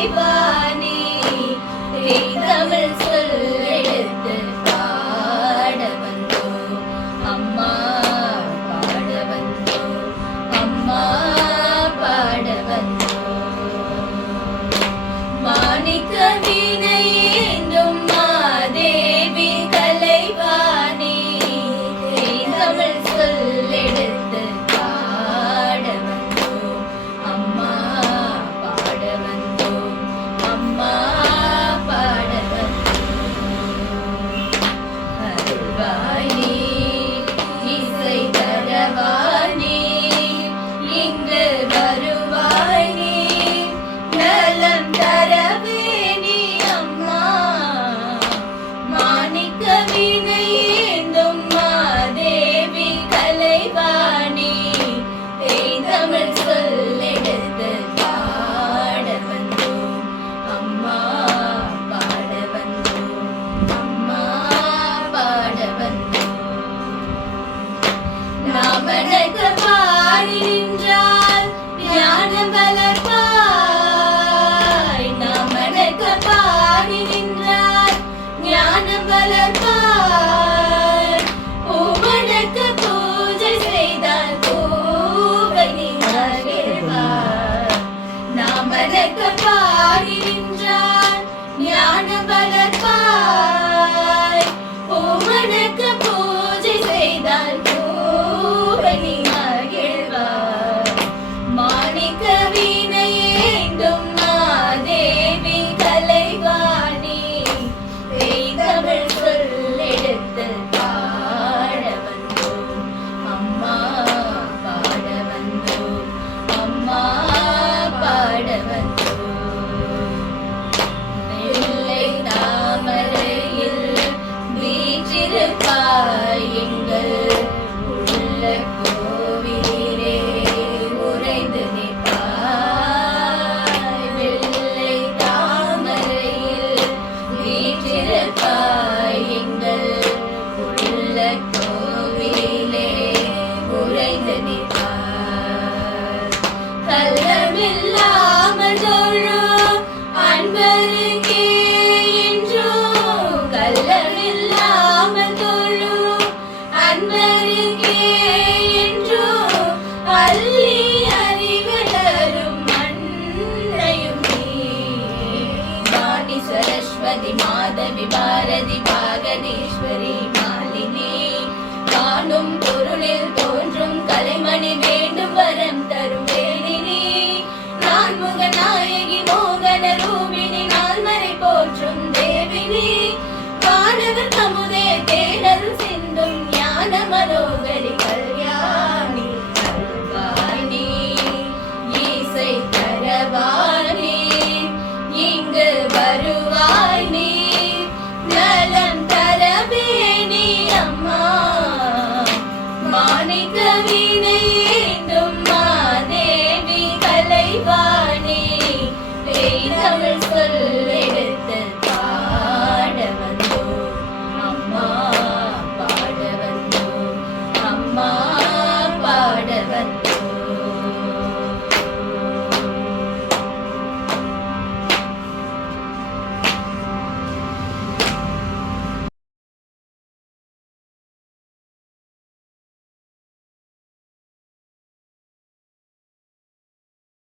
கலைவாணி தமிழ் சொல்லெடுத்து பாட வந்தோம் அம்மா பாட வந்தோம் அம்மா பாட வந்தோம் மாணிக்க வீணை ஏந்தும் மாதேவி கலைவாணி தமிழ் சொல்லெடுத்து பாட வந்தோம் அம்மா பாட வந்தோம் அம்மா பாட வந்தோம் அருள்வாணி இசை தரவாணி இங்கு வருவாணி நலம் தரவேணி அம்மா மாணிக்க வீணை ஏந்தும் மாதேவி கலைவாணி தமிழ் சொல்லெடுத்து பாட வந்தோம் அம்மா பாட வந்தோம் அம்மா பாட வந்தோம் நாமனக்க பாடி நின்றால் ஞானம் வளர்ப்பாய் நாமனக்க பாடி நின்றால் ஞானம் வளர்ப்பாய் பூவனக்கு பூஜை செய்தால் பூவனி மகிழ்வார் நாமனக்க பாடி நின்றால் ஞானம் வளர்ப்பாய் பூவனக்கு பூஜை செய்தால் பூவனி மகிழ்வார் மாணிக்க வீணை ஏந்தும் மாதேவி கலைவாணி தமிழ் சொல்லெடுத்து பாட வந்தோம் அம்மா பாட வந்தோம் அம்மா பாட வந்தோம் வெள்ளை தாமரையில் வீற்றிருப்பாய் எங்கள் உள்ள கோவிலே உறைந்து நிற்பாய் வெள்ளை தாமரையில் வீற்றிருப்பாய் எங்கள் உள்ள கோவிலே உறைந்து நிற்பாய் கள்ளமில்லாமல் தொழும் அன்பருக்கே என்றும் கள்ளமில்லாமல் தொழும் அன்பருக்கே என்றும் அள்ளி அறிவளரும் அன்னையும் நீ வாணி சரஸ்வதி